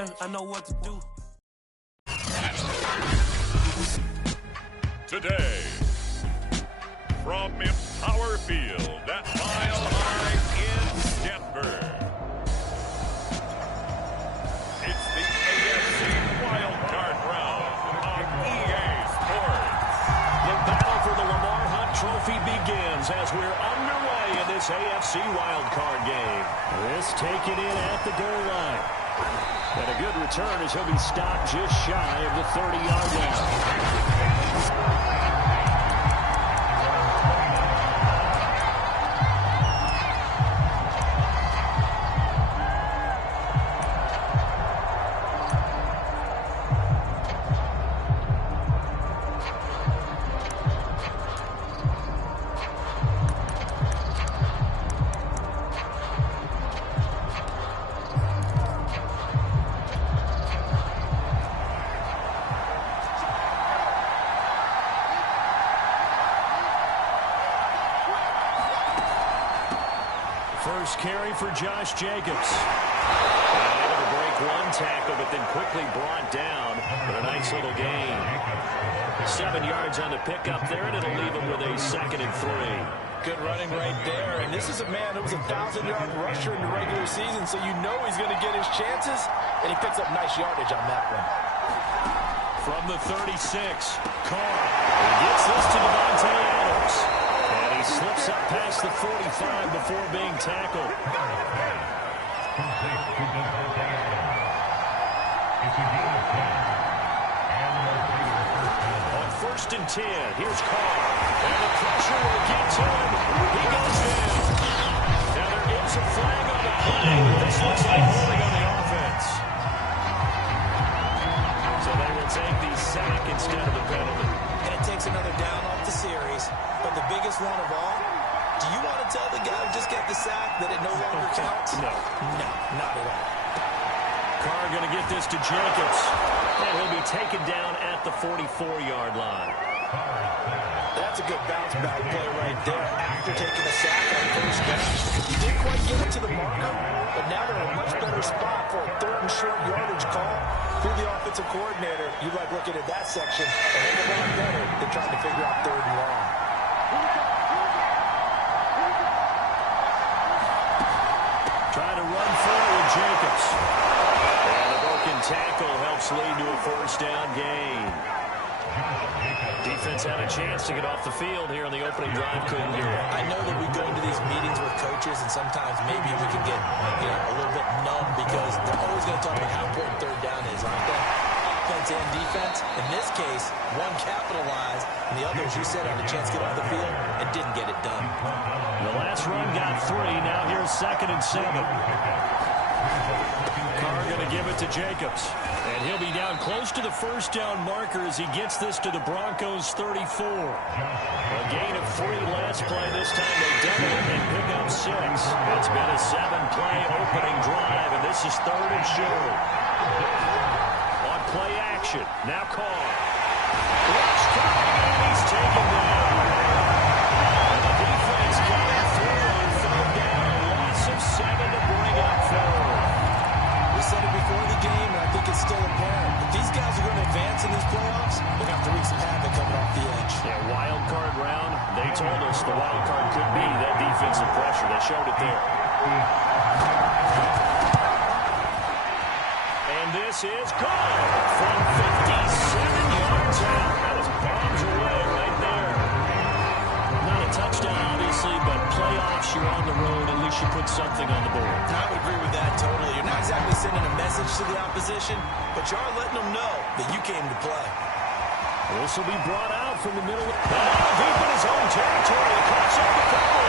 I know what to do. Today, from Empower Field at Mile High in Denver, it's the AFC Wildcard Round on EA Sports. The battle for the Lamar Hunt Trophy begins as we're underway in this AFC Wildcard game. This taken in at the goal line. And a good return as he'll be stopped just shy of the 30-yard line. First carry for Josh Jacobs. Able to break one tackle, but then quickly brought down. But a nice little gain. 7 yards on the pickup there, and it'll leave him with a 2nd and 3. Good running right there. And this is a man who was a 1,000-yard rusher in the regular season, so you know he's going to get his chances. And he picks up nice yardage on that one. From the 36, Carr. He gets this to Devontae Adams. And he slips up past the 45 before being tackled. On 1st and 10, here's Carr. And the pressure will get to him. He goes down. Now there is a flag on the play. This looks like holding on the offense. So they will take the sack instead of the penalty. And it takes another down off the series. But the biggest one of all, do you want to tell the guy who just got the sack that it no longer counts? No. No, not at all. Carr going to get this to Jacobs. And he'll be taken down at the 44-yard line. That's a good bounce back play right there after taking a sack on first down. He didn't quite get it to the marker, but now they're in a much better spot for a 3rd and short yardage call. If you're the offensive coordinator, you like looking at that section a heck of a lot better than trying to figure out 3rd and long. Try to run forward, Jacobs. And the broken tackle helps lead to a 1st down gain. Defense had a chance to get off the field here in the opening drive, couldn't do it. I know that we go into these meetings with coaches, and sometimes maybe we can get a little bit numb because they're always going to talk about how important 3rd down is, aren't they? Offense and defense. In this case, one capitalized, and the other, as you said, had a chance to get off the field and didn't get it done. The last run got 3. Now here's 2nd and 7. Carr going to give it to Jacobs. And he'll be down close to the 1st down marker as he gets this to the Broncos 34. A gain of 3 last play. This time they double it and pick up 6. It's been a 7-play opening drive, and this is 3rd and short. On play action, now Carr. Rush coming, and he's taken down. And the defense coming through on 3rd down. A loss of 7 to bring up 4th. We said it before the game, and I think it's still apparent. If these guys are going to advance in these playoffs, they're going to have to wreak some havoc coming off the edge. Yeah, wild card round. They told us the wild card could be that defensive pressure. They showed it there. And this is good from 57 yards out. That was bombs away right there. Not a touchdown, obviously, but playoffs, you're on the road. At least you put something on the board. I would agree with that totally. You're not exactly sending a message to the opposition, but you are letting them know that you came to play. This will be brought out from the middle. And deep in his own territory. He cuts up the fumble.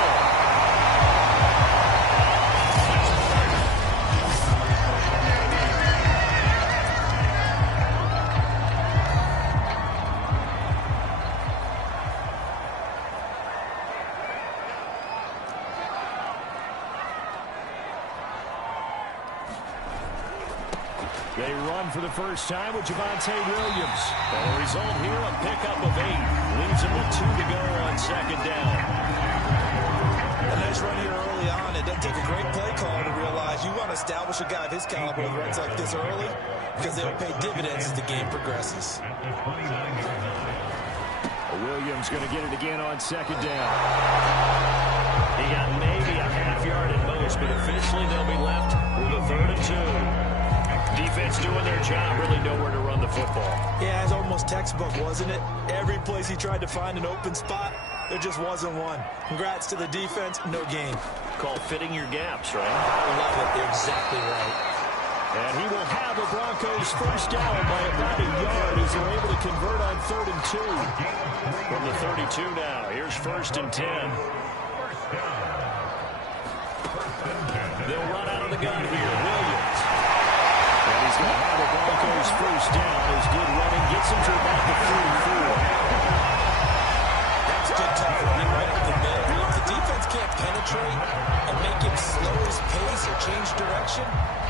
They run for the first time with Javonte Williams. And the result here, a pickup of 8. Leaves him with 2 to go on 2nd down. A nice run here early on. It doesn't take a great play call to realize you want to establish a guy of his caliber with runs like this early because they'll pay dividends as the game progresses. Williams going to get it again on second down. He got maybe a half yard at most, but officially they'll be left with a 3rd and 2. Defense doing their job, really nowhere to run the football. Yeah, it's almost textbook, wasn't it? Every place he tried to find an open spot, there just wasn't one. Congrats to the defense, no gain. Called fitting your gaps, right? I love it. They're exactly right. And he will have the Broncos first down by about a yard as they're able to convert on 3rd and 2. From the 32 now, here's 1st and 10. They'll run out of the gun here. Williams. And he's going to have the Broncos first down as good running gets him to about the 34. That's good tough running right up the middle. If the defense can't penetrate and make him slow his pace or change direction,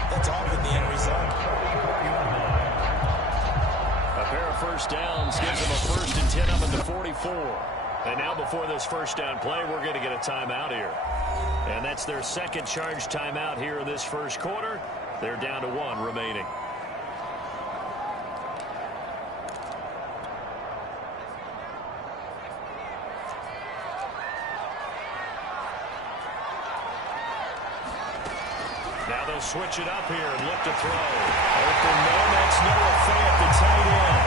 that's often the end result. A pair of first downs gives him a 1st and 10 up at the 44. And now before this first down play, we're going to get a timeout here. And that's their second charge timeout here in this first quarter. They're down to 1 remaining. Now they'll switch it up here and look to throw. Open man, that's Noah Fant, the tight end.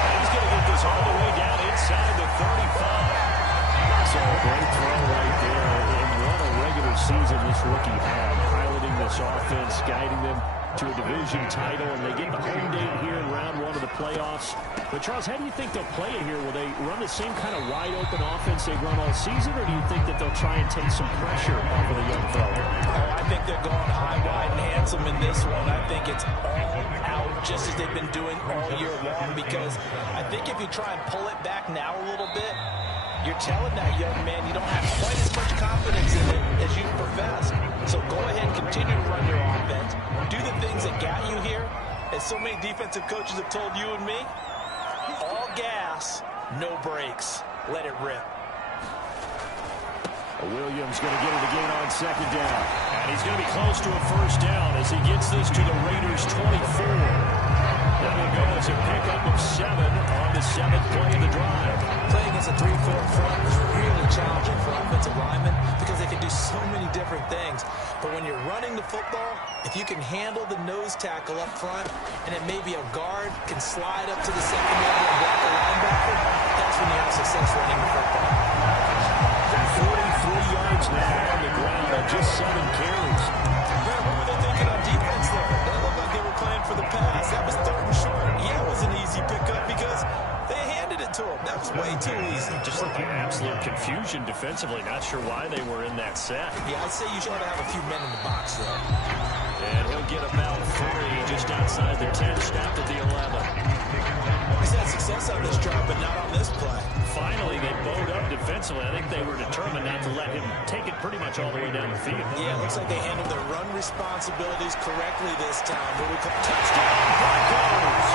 And he's going to get this all the way down inside the 35. So a great throw right there. And what a regular season this rookie had. Piloting this offense, guiding them to a division title, and they get the home date here in round 1 of the playoffs. But, Charles, how do you think they'll play it here? Will they run the same kind of wide-open offense they've run all season, or do you think that they'll try and take some pressure off of the young fellow? Oh, I think they're going high, wide, and handsome in this one. I think it's all out, just as they've been doing all year long, because I think if you try and pull it back now a little bit, you're telling that young man you don't have quite as much confidence in it as you professed. So go ahead and continue to run your offense. Do the things that got you here. As so many defensive coaches have told you and me, all gas, no brakes. Let it rip. Williams going to get it again on second down. And he's going to be close to a first down as he gets this to the Raiders' 24. That'll go as a pickup of 7 on the 7th play of the drive. Playing against a 3-4 front is really challenging for offensive linemen because they can do so many different things. But when you're running the football, if you can handle the nose tackle up front and then maybe a guard can slide up to the second level and block a linebacker, that's when you have success running the football. 43 yards now on the ground on just 7 carries. Man, what were they thinking on defense there? They looked like they were playing for the pass. That was 3rd and short. Yeah, it was an easy pickup because they handed it to him. That was way too easy. Just like absolute confusion defensively. Not sure why they were in that set. Yeah, I'd say you should have a few men in the box there. And he'll get about 3 just outside the 10, snapped at the 11. He's had success on this drive, but not on this play. Finally, they bowed up defensively. I think they were determined not to let him take it pretty much all the way down the field. Yeah, it looks like they handled their run responsibilities correctly this time. What we call touchdown, Broncos!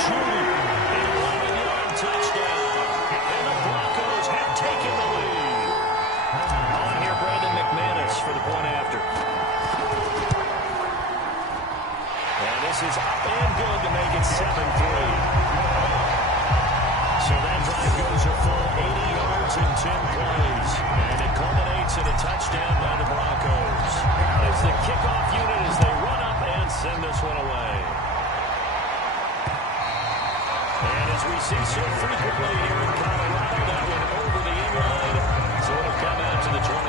Judy, an 11-yard touchdown. And the Broncos have taken the lead. On here, Brandon McManus for the point after. And this is up and good to make it 7-3. So that drive goes a full 80 yards in 10 plays. And it culminates in a touchdown by the Broncos. Out is the kickoff unit as they run up and send this one away. And as we see so frequently here in Colorado, that one over the inline. So it'll come out to the 25.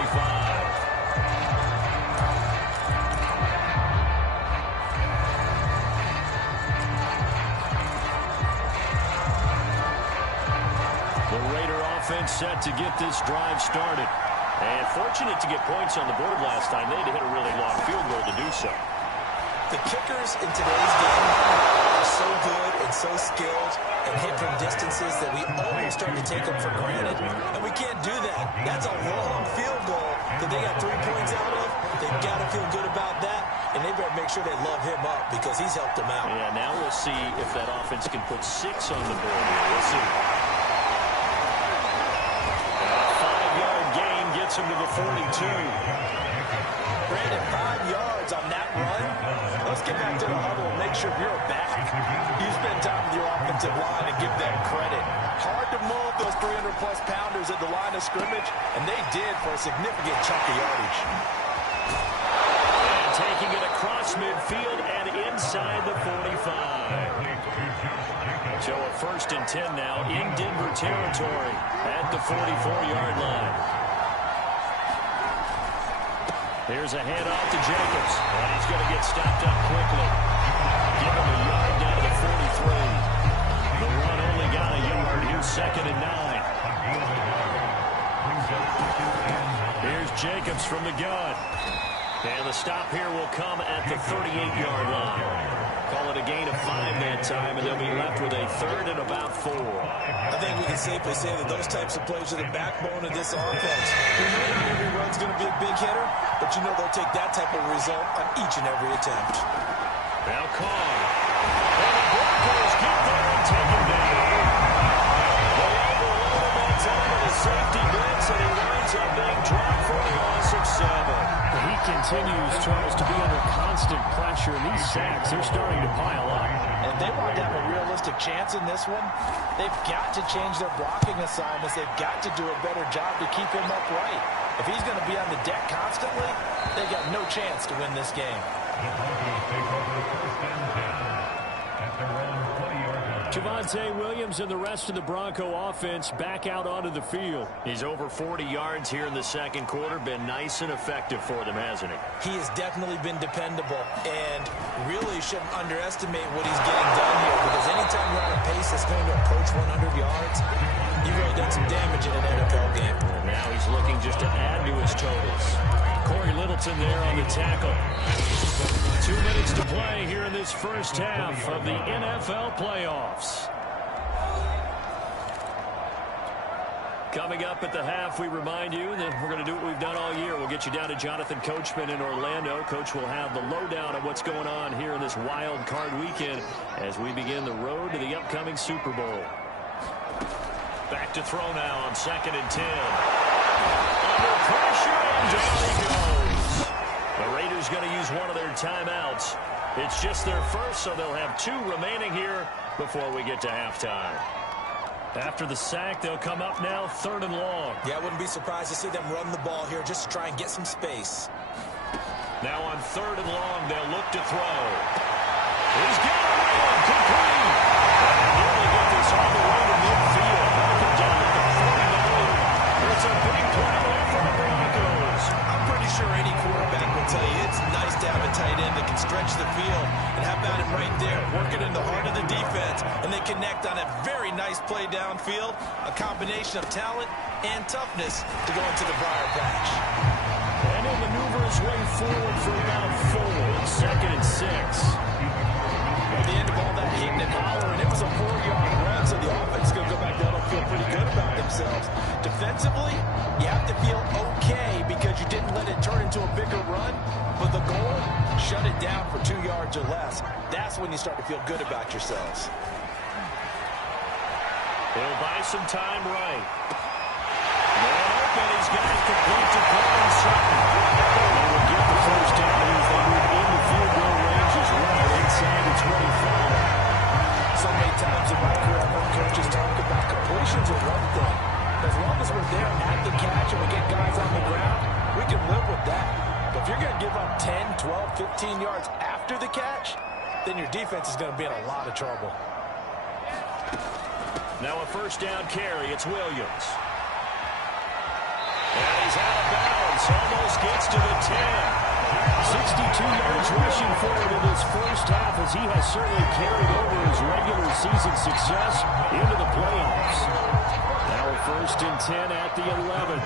Set to get this drive started. And fortunate to get points on the board last time. They had to hit a really long field goal to do so. The kickers in today's game are so good and so skilled and hit from distances that we almost start to take them for granted. And we can't do that. That's a long field goal that they got 3 points out of. They've got to feel good about that. And they better make sure they love him up because he's helped them out. Yeah, now we'll see if that offense can put 6 on the board here. We'll see. Him to the 42. Brandon, 5 yards on that run. Let's get back to the huddle and make sure you're back. You spend time with your offensive line and give them credit. Hard to move those 300-plus pounders at the line of scrimmage, and they did for a significant chunk of yardage. And taking it across midfield and inside the 45. So a 1st and 10 now in Denver territory at the 44-yard line. Here's a handoff to Jacobs, and he's going to get stopped up quickly. Give him a yard down to the 43. The run only got a yard. Here's 2nd and 9. Here's Jacobs from the gun. And the stop here will come at the 38-yard line. Call it a gain of 5 that time, and they'll be left with a 3rd and about 4. I think we can safely say that those types of plays are the backbone of this offense. We know not every run's going to be a big hitter, but you know they'll take that type of result on each and every attempt. Now Kong. And the Broncos get there and take him down. They overload him that time with a safety blitz, and he winds up being dropped for a loss of 7. He continues, Charles, to be under constant pressure, and these sacks, they're starting to pile up. And they want to have a realistic chance in this one. They've got to change their blocking assignments. They've got to do a better job to keep him upright. If he's going to be on the deck constantly, they've got no chance to win this game. Javonte Williams and the rest of the Bronco offense back out onto the field. He's over 40 yards here in the 2nd quarter. Been nice and effective for them, hasn't he? He has definitely been dependable, and really shouldn't underestimate what he's getting done here, because anytime you're on a pace that's going to approach 100 yards, you've really done some damage in an NFL game. And now he's looking just to add to his totals. Corey Littleton there on the tackle. 2 minutes to play here in this first half of the NFL playoffs. Coming up at the half, we remind you that we're going to do what we've done all year. We'll get you down to Jonathan Coachman in Orlando. Coach will have the lowdown of what's going on here in this wild card weekend as we begin the road to the upcoming Super Bowl. Back to throw now on 2nd and 10. Under pressure, and down he goes. The Raiders going to use one of their timeouts. It's just their first, so they'll have 2 remaining here before we get to halftime. After the sack, they'll come up now 3rd and long. Yeah, I wouldn't be surprised to see them run the ball here just to try and get some space. Now on 3rd and long, they'll look to throw. He's got a run, complete. And nearly get this all the way to midfield. Welcome down at the 49. It's a big play there for the Broncos. I'm pretty sure any quarterback will tell you it's nice to have a tight end that can stretch the field. And how about him right there, working in the heart of the defense, and they connect on a very nice play downfield, a combination of talent and toughness to go into the briar patch. And he'll maneuver his way forward for about 4. 2nd and 6. At the end of all that heat and hollering, it was a 4-yard run, so the offense is going to go back down and feel pretty good about themselves. Defensively, you have to feel okay because you didn't let it turn into a bigger run, but the goal, shut it down for 2 yards or less. That's when you start to feel good about yourselves. He'll buy some time right. Man open, he's got it complete to Coleman Sutton. They will get the first down as they move into field goal range as well, inside the 25. So many times in my career, I've heard coaches talk about completions are one thing. As long as we're there at the catch and we get guys on the ground, we can live with that. But if you're going to give up 10, 12, 15 yards after the catch, then your defense is going to be in a lot of trouble. Now a first down carry. It's Williams. And he's out of bounds. Almost gets to the 10. 62 yards rushing forward in his first half as he has certainly carried over his regular season success into the playoffs. Now a 1st and 10 at the 11.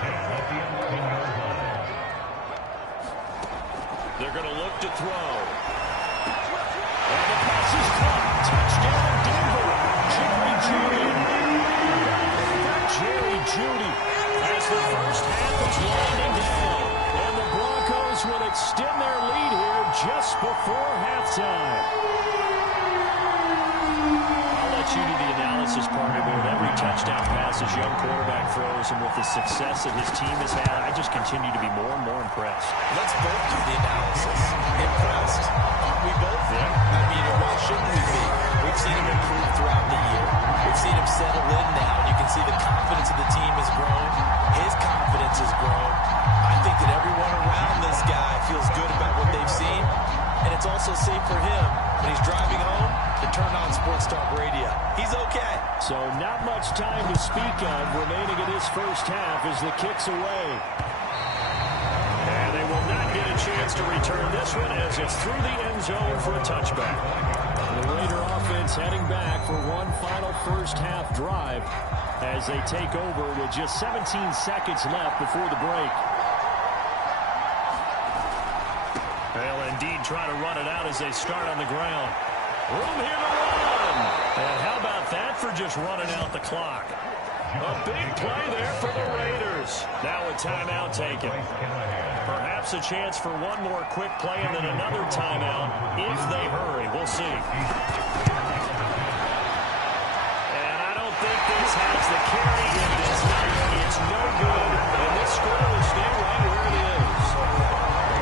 They're going to look to throw. And the pass is caught. Touchdown Denver. Jerry Jeudy as the first half is winding down. And the Broncos will extend their lead here just before halftime. I'll let get you to the analysis partner, but with every touchdown pass this young quarterback throws and with the success that his team has had, I just continue to be more and more impressed. Let's both do the analysis. Impressed. Aren't we both? Yeah. I mean, why shouldn't we be? We've seen him improve throughout the year. We've seen him settle in now, and you can see the confidence of the team has grown. His confidence has grown. I think that everyone around this guy feels good about what they've seen, and it's also safe for him when he's driving home to turn on Sports Talk Radio. He's okay. So not much time to speak of remaining in this first half as the kick's away. And they will not get a chance to return this one as it's through the end zone for a touchback. The Raider offense heading back for one final first half drive as they take over with just 17 seconds left before the break. They'll indeed try to run it out as they start on the ground. Room here to run. And how about that for just running out the clock? A big play there for the Raiders. Now a timeout taken. Perhaps a chance for one more quick play and then another timeout if they hurry. We'll see. And I don't think this has the carry in this night. It's no good. And this score will stay right where it is.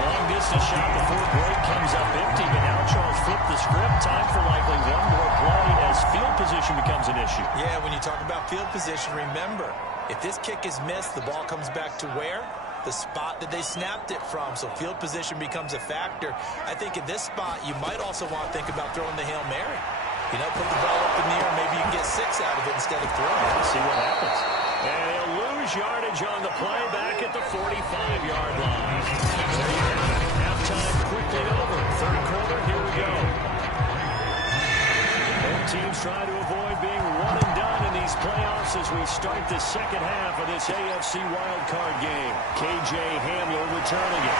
Long distance shot before break comes up empty, but now Charles flipped the script. Time for likely one more play as field position becomes an issue. Yeah, when you talk about field position, remember, if this kick is missed, the ball comes back to where? The spot that they snapped it from. So field position becomes a factor. I think at this spot, you might also want to think about throwing the Hail Mary. You know, put the ball up in the air, maybe you can get 6 out of it instead of 3. Let's see what happens. And he'll lose yardage on the play back at the 45-yard line. Halftime quickly over. Third quarter, here we go. Both teams try to avoid being one and done in these playoffs as we start the second half of this AFC wildcard game. KJ Hamler returning it.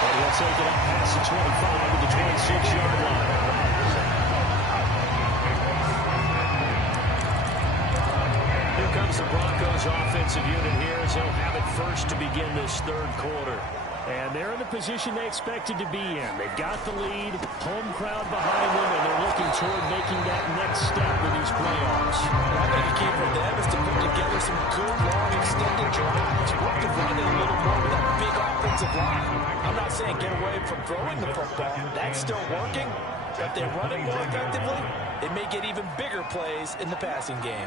And he'll take it up past the 25 to the 26-yard line. Here comes the Broncos offensive unit here as they'll have it first to begin this third quarter. And they're in the position they expected to be in. They've got the lead, home crowd behind them, and they're looking toward making that next step in these playoffs. I think the key for them is to put together some good, long, extended drives. Work to run it a little more with that big offensive line. I'm not saying get away from throwing the football. That's still working. But if they run it more effectively, it may get even bigger plays in the passing game.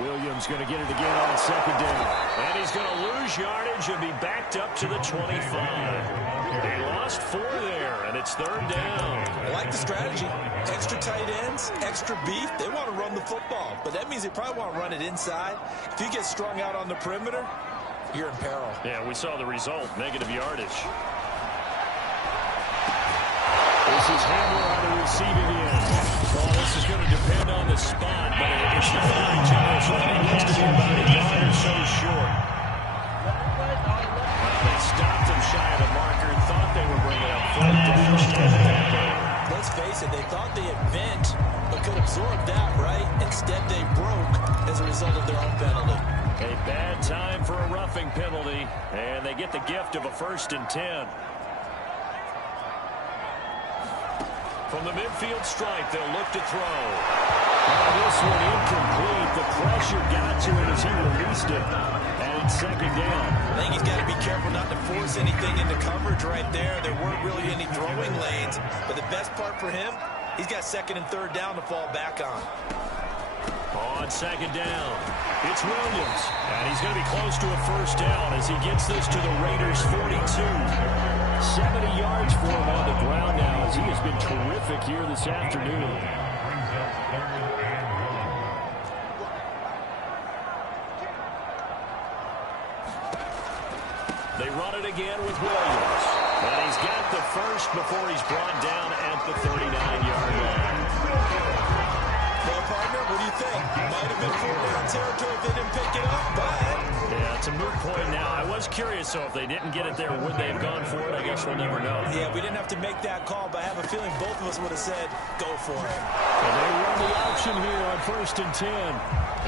Williams going to get it again on second down. And he's going to lose yardage and be backed up to the 25. They lost 4 there, and it's third down. I like the strategy. Extra tight ends, extra beef. They want to run the football, but that means they probably want to run it inside. If you get strung out on the perimeter, you're in peril. Yeah, we saw the result, negative yardage. This is Hamler on the receiving end. Well, this is going to depend on the spot, but it's not very generous. It looks to be about a yard or so short. They stopped him shy of the marker and thought they were bringing up fourth to first down. Let's face it, they thought they had bent, but could absorb that, right? Instead, they broke as a result of their own penalty. A bad time for a roughing penalty, and they get the gift of a 1st and 10. From the midfield stripe, they'll look to throw. This one incomplete. The pressure got to him as he released it. And it's second down. I think he's got to be careful not to force anything into coverage right there. There weren't really any throwing lanes. But the best part for him, he's got 2nd and 3rd down to fall back on. On second down, it's Williams. And he's going to be close to a 1st down as he gets this to the Raiders' 42. 70 yards for him on the ground now as he has been terrific here this afternoon. They run it again with Williams. And he's got the first before he's brought down at the 39-yard line. Well, partner, what do you think? Might have been 4-down territory if they didn't pick it up, but... Yeah, it's a moot point now. I was curious, so if they didn't get it there, would they have gone for it? I guess we'll never know. Yeah, we didn't have to make that call, but I have a feeling both of us would have said, go for it. And they run the option here on 1st and 10.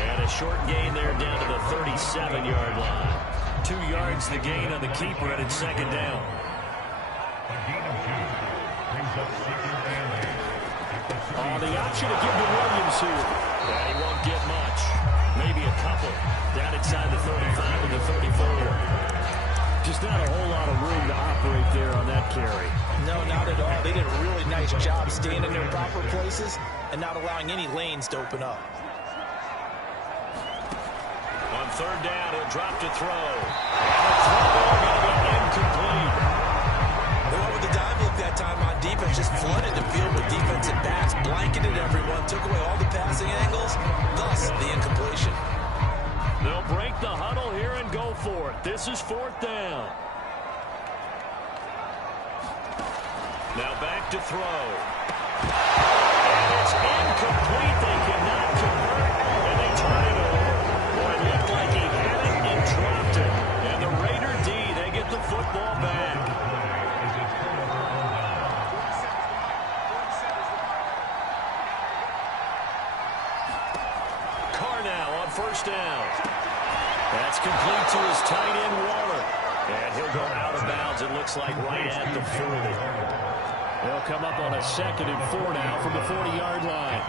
And a short gain there down to the 37-yard line. 2 yards the gain on the keeper, and it's second down. Oh, the option to give to Williams here. Yeah, he won't get much. Maybe a couple. Down inside the 35 and the 34. Just not a whole lot of room to operate there on that carry. No, not at all. They did a really nice job staying in their proper places and not allowing any lanes to open up. On third down, he'll drop to throw. And the throw there going to be incomplete. They went with the dive look that time on defense, just flooded the field with defensive backs, blanketed everyone, took away all the passing angles, thus the incompletion. They'll break the huddle here and go for it. This is fourth down. Now back to throw. And it's incomplete. They cannot convert, and they turn it over. Boy, it looked like he had it and dropped it. And the Raider D, they get the football back. Carr now on first down. That's complete to his tight end, Waller. And he'll go out of bounds, it looks like, right at the 40. They'll come up on a 2nd and 4 now from the 40-yard line.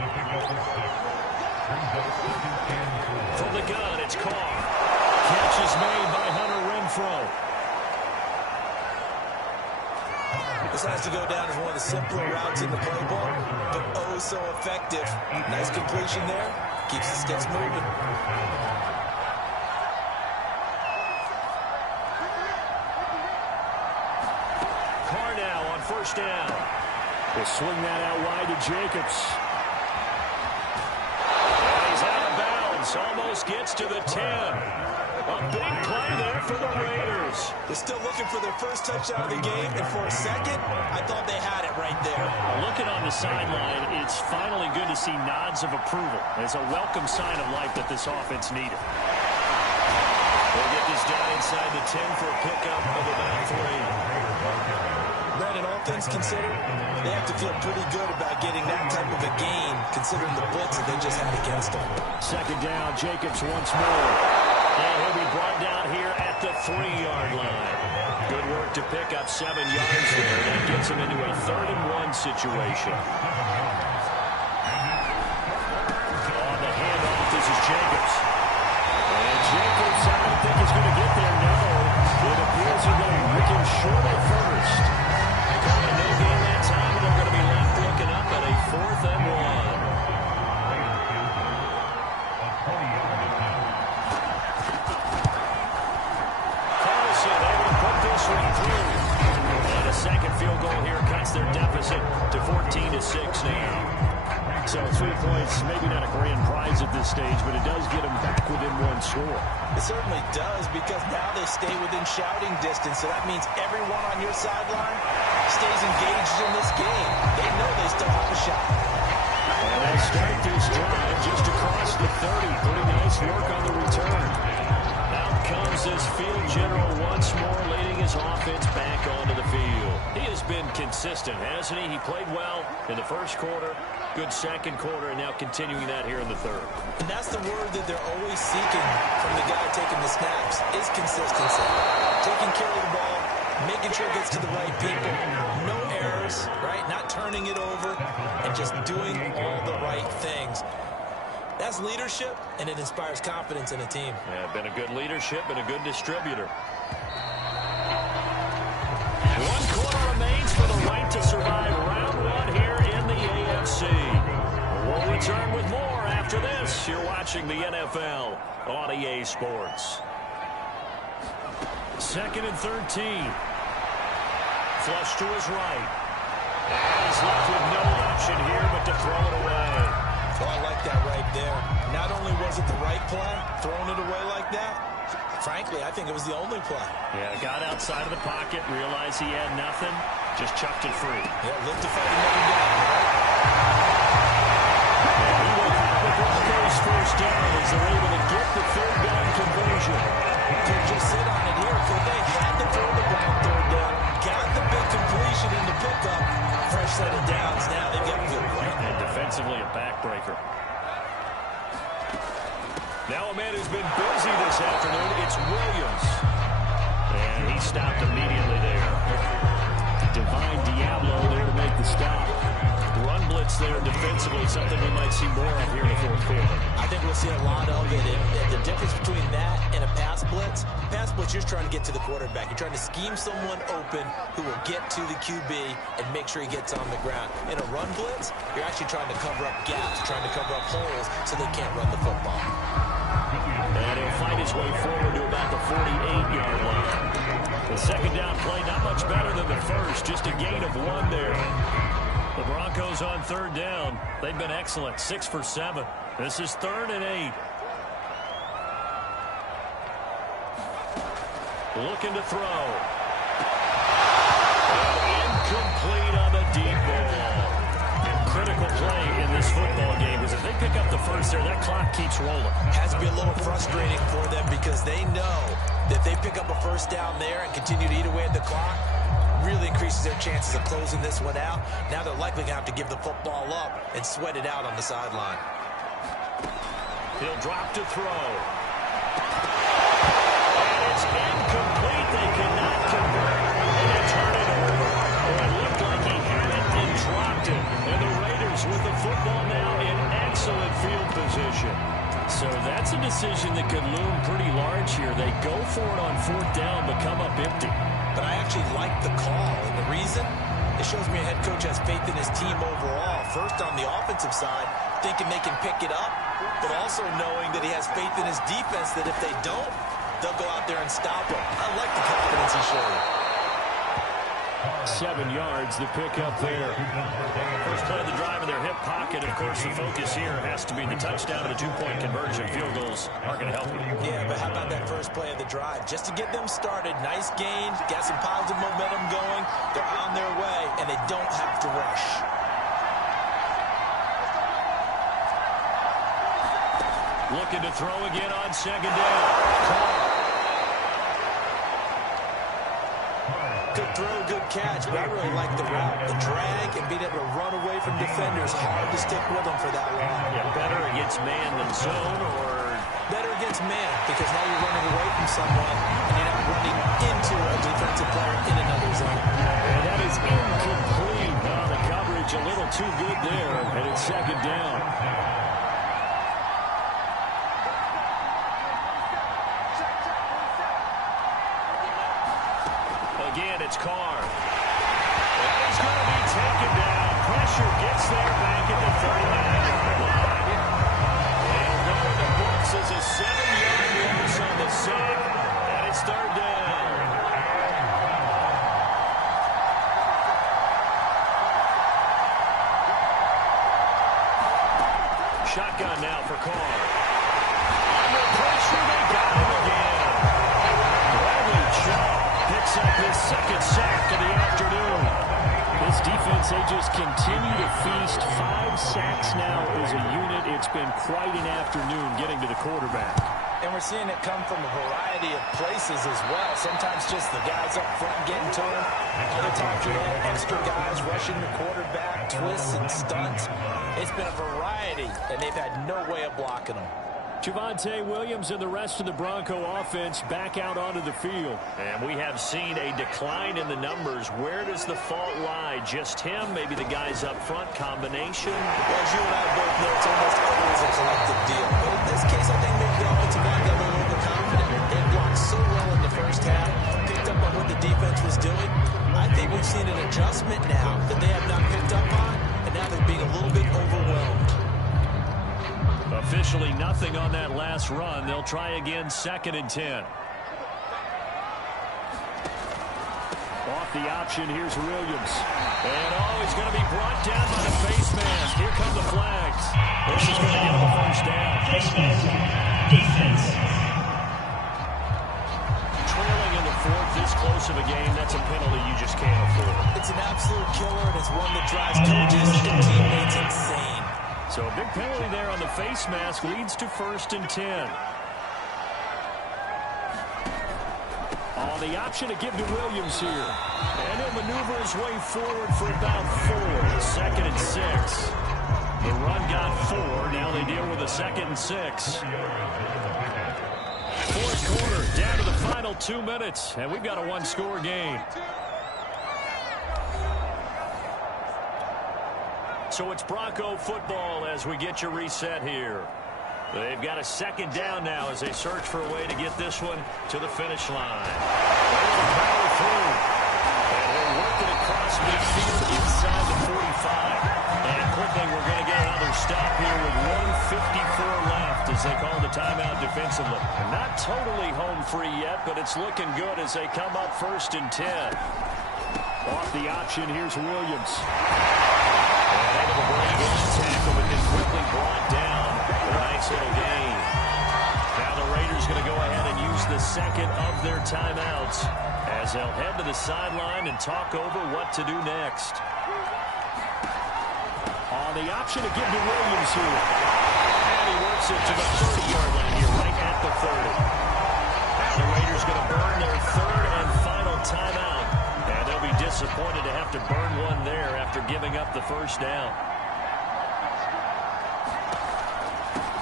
From the gun, it's Carr. Catch is made by Hunter Renfrow. This has to go down as one of the simpler routes in the playbook, but oh so effective. Nice completion there. Keeps the sticks moving. First down. We'll swing that out wide to Jacobs. And he's out of bounds. Almost gets to the 10. A big play there for the Raiders. They're still looking for their first touchdown of the game, and for a second, I thought they had it right there. Looking on the sideline, it's finally good to see nods of approval. It's a welcome sign of life that this offense needed. They'll get this down inside the 10 for a pickup of about 3. Brandon, all things considered, they have to feel pretty good about getting that type of a gain, considering the blitz that they just had against them. Second down, Jacobs once more. And he'll be brought down here at the 3-yard line. Good work to pick up 7 yards there. That gets him into a 3rd and 1 situation. On the handoff, this is Jacobs. And Jacobs, I don't think he's going to get there, no. It appears they're going to make him short at first. And no gain that time, and they're going to be left looking up at a 4th and 1. Carlson able to put this one through. And a second field goal here cuts their deficit to 14-6 now. So 3 points, maybe not a grand prize at this stage, but it does get them back within 1 score. It certainly does, because now they stay within shouting distance, so that means everyone on your sideline stays engaged in this game. They know they still have a shot. And they start this drive just across the 30. Pretty nice work on the return. Out comes this field general once more, leading his offense back onto the field. He has been consistent, hasn't he? He played well in the first quarter, good second quarter, and now continuing that here in the third. And that's the word that they're always seeking from the guy taking the snaps, is consistency. Taking care of the ball, making sure it gets to the right people, no errors, right? Not turning it over, and just doing all the right things. That's leadership, and it inspires confidence in a team. Yeah, been a good leadership and a good distributor. 1 quarter remains for the right to survive round 1 here in the AFC. We'll return with more after this. You're watching the NFL on EA Sports. 2nd and 13. Flush to his right. And he's left with no option here but to throw it away. Oh, I like that right there. Not only was it the right play, throwing it away like that, frankly, I think it was the only play. Yeah, got outside of the pocket, realized he had nothing, just chucked it free. Yeah, live to fight another day, right? And he will have the Broncos first down as they're able to get the 3rd down conversion. Could just sit on it here. Could they had to throw the ball 3rd down? Got the big completion in the pickup. Fresh set of downs now. They've got to feel great. And defensively a backbreaker. Now a man who's been busy this afternoon, it's Williams. And he stopped immediately there. Divine Diablo there to make the stop. Run blitz there defensively, something we might see more of here in the fourth quarter. I think we'll see a lot of it. And the difference between that and a pass blitz, you're just trying to get to the quarterback. You're trying to scheme someone open who will get to the QB and make sure he gets on the ground. In a run blitz, you're actually trying to cover up gaps, trying to cover up holes so they can't run the football. And he'll fight his way forward to about the 48-yard line. The second down play, not much better than the first, just a gain of 1 there. The Broncos on third down. They've been excellent, 6 for 7. This is 3rd and 8. Looking to throw. And incomplete on the deep ball. Critical play in this football game is if they pick up the first there, that clock keeps rolling. Has to be a little frustrating for them because they know that if they pick up a first down there and continue to eat away at the clock, really increases their chances of closing this one out. Now they're likely going to have to give the football up and sweat it out on the sideline. He'll drop to throw. And it's incomplete. They cannot convert. And they turn it over. Well, it looked like he had it and dropped it. And the Raiders with the football now in excellent field position. So that's a decision that could loom pretty large here. They go for it on 4th down but come up empty. But I actually like the call, and the reason? It shows me a head coach has faith in his team overall. First, on the offensive side, thinking they can pick it up, but also knowing that he has faith in his defense that if they don't, they'll go out there and stop him. I like the confidence he showed. 7 yards, the pickup there. First play of the drive in their hip pocket. Of course, the focus here has to be the touchdown and the 2-point conversion. Field goals aren't going to help you. Yeah, but how about that first play of the drive? Just to get them started, nice gain, got some positive momentum going. They're on their way, and they don't have to rush. Looking to throw again on 2nd down. Good throw, good catch, but I really like the route, the drag, and being able to run away from defenders. Hard to stick with them for that long. Yeah, better against man than zone, or better against man, because now you're running away from someone, and you're not running into a defensive player in another zone. And that is incomplete. The coverage a little too good there, and it's 2nd down. Again, it's Carr. And he's going to be taken down. Pressure gets there back at the 39-yard line. And go in the books as a 7-yard loss on the sack. And it's 3rd down. Shotgun now for Carr. Under pressure, they got him again. Bradley Chubb picks up his 2nd sack of the afternoon. This defense, they just continue to feast. 5 sacks now as a unit. It's been quite an afternoon getting to the quarterback. And we're seeing it come from a variety of places as well. Sometimes just the guys up front getting to him. Other times you have extra guys rushing the quarterback, twists and stunts. It's been a variety, and they've had no way of blocking them. Javonte Williams and the rest of the Bronco offense back out onto the field. And we have seen a decline in the numbers. Where does the fault lie? Just him? Maybe the guys up front? Combination? Well, as you and I both know, it's almost always a collective deal. But in this case, I think maybe the offensive line got a little overconfident. They blocked so well in the first half, picked up on what the defense was doing. I think we've seen an adjustment now that they have not picked up on, and now they're being a little bit overwhelmed. Officially nothing on that last run. They'll try again, 2nd and 10. Off the option, here's Williams. And he's going to be brought down by the face mask. Here come the flags. This is going to give him a first down. Defense. Trailing in the 4th, this close of a game, that's a penalty you just can't afford. It's an absolute killer, and it's one that drives coaches and teammates insane. So a big penalty there on the face mask leads to 1st and 10. On the option to give to Williams here. And he'll maneuver his way forward for about 4. 2nd and 6. The run got 4. Now they deal with a 2nd and 6. Fourth quarter, down to the final 2 minutes. And we've got a 1-score game. So it's Bronco football as we get you reset here. They've got a second down now as they search for a way to get this one to the finish line. They'll power through. And they're working across midfield inside the 45. And quickly we're going to get another stop here with 1:54 left as they call the timeout defensively. Not totally home free yet, but it's looking good as they come up 1st and 10. Off the option, here's Williams. And able to bring in the tackle, but then quickly brought down. A nice little gain. Now the Raiders going to go ahead and use the second of their timeouts as they'll head to the sideline and talk over what to do next. On the option to give to Williams here. And he works it to the 30-yard line here, right at the 30. Now the Raiders going to burn their third and final timeout. And they'll be disappointed to have to burn one there after giving up the first down.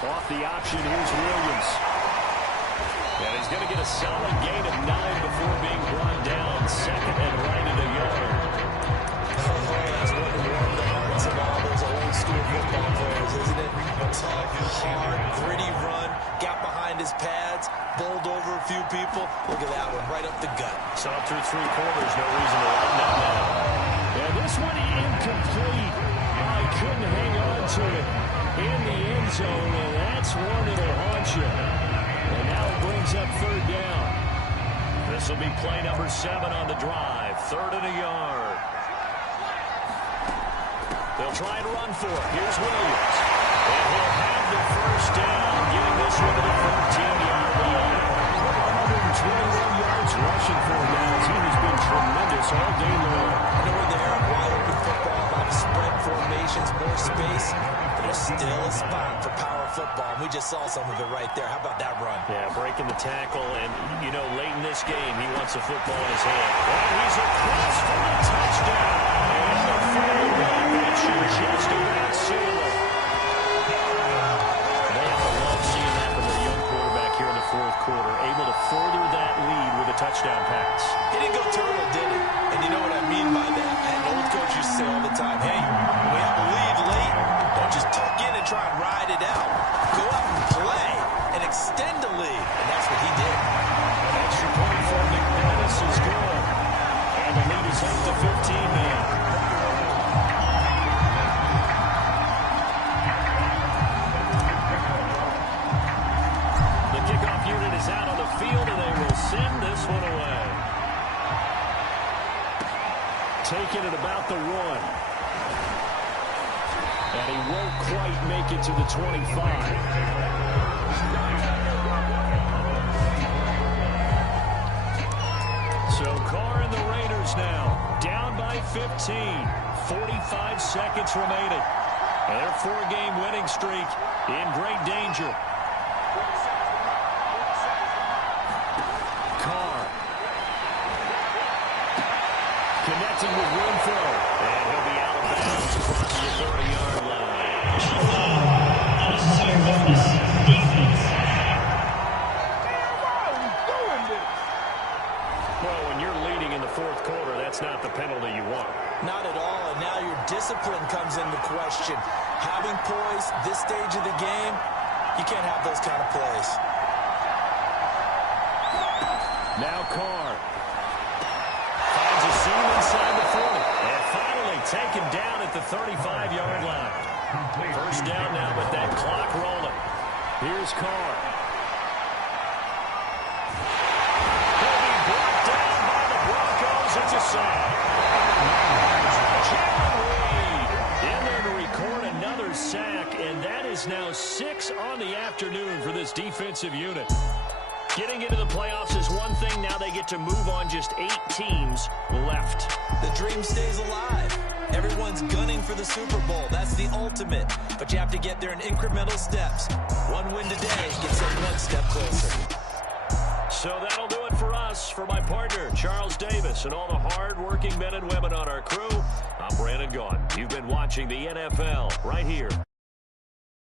Off the option, here's Williams. And he's going to get a solid gain of 9 before being brought down. Second and right in a yard. That's what the warmed the hearts of all those old school football players, isn't it? A tough, hard, gritty run, got behind his pads, bowled over a few people. Look at that one, right up the gut. So up through 3 quarters, no reason to run that now. And this one incomplete. I couldn't hang on to it in the end zone, and that's one that'll haunt you. And now it brings up 3rd down. This will be play number 7 on the drive. 3rd and a yard. They'll try and run for it. Here's Williams. And he'll have the first down, getting this one to the 14-yard line. 121 yards rushing for him now. His team has been tremendous all day long. I know we're there, wide open football, a lot of spread formations, more space. There's still a spot for power football, and we just saw some of it right there. How about that run? Yeah, breaking the tackle, and, you know, late in this game, he wants the football in his hand. And he's across for the touchdown. And the final back, that should just about seal it. They have to love seeing that from their young quarterback here in the 4th quarter, able to further that lead with a touchdown pass. He didn't go turtle, did he? And you know what I mean by that. And old coach used to say all the time, hey, when we have a lead late, don't just tuck in and try and ride it out. Go out and play and extend the lead. And that's what he did. Extra point for McManus is good. And the lead is up to 15 now. The kickoff unit is out on the field, and they will send this one away. Taking it about the 1. And he won't quite make it to the 25. So Carr and the Raiders now down by 15. 45 seconds remaining. And their 4-game winning streak in great danger. Carr. Connecting with Renfro. And he'll be out of bounds across the 30-yard line. Unnecessary roughness. Defense. Well, when you're leading in the 4th quarter, that's not the penalty you want. Not at all, and now your discipline comes into question. Having poise this stage of the game, you can't have those kind of plays. Now Carr. Finds a seam inside the 40. And finally taken down at the 35-yard line. First down now with that clock rolling. Here's Carr. He'll be brought down by the Broncos. It's a sack. Jalen Reed in there to record another sack, and that is now 6 on the afternoon for this defensive unit. Getting into the playoffs is one thing. Now they get to move on. Just 8 teams left. The dream stays alive. Everyone's gunning for the Super Bowl. That's the ultimate. But you have to get there in incremental steps. One win today gets them one step closer. So that'll do it for us. For my partner, Charles Davis, and all the hard-working men and women on our crew, I'm Brandon Gaudin. You've been watching the NFL right here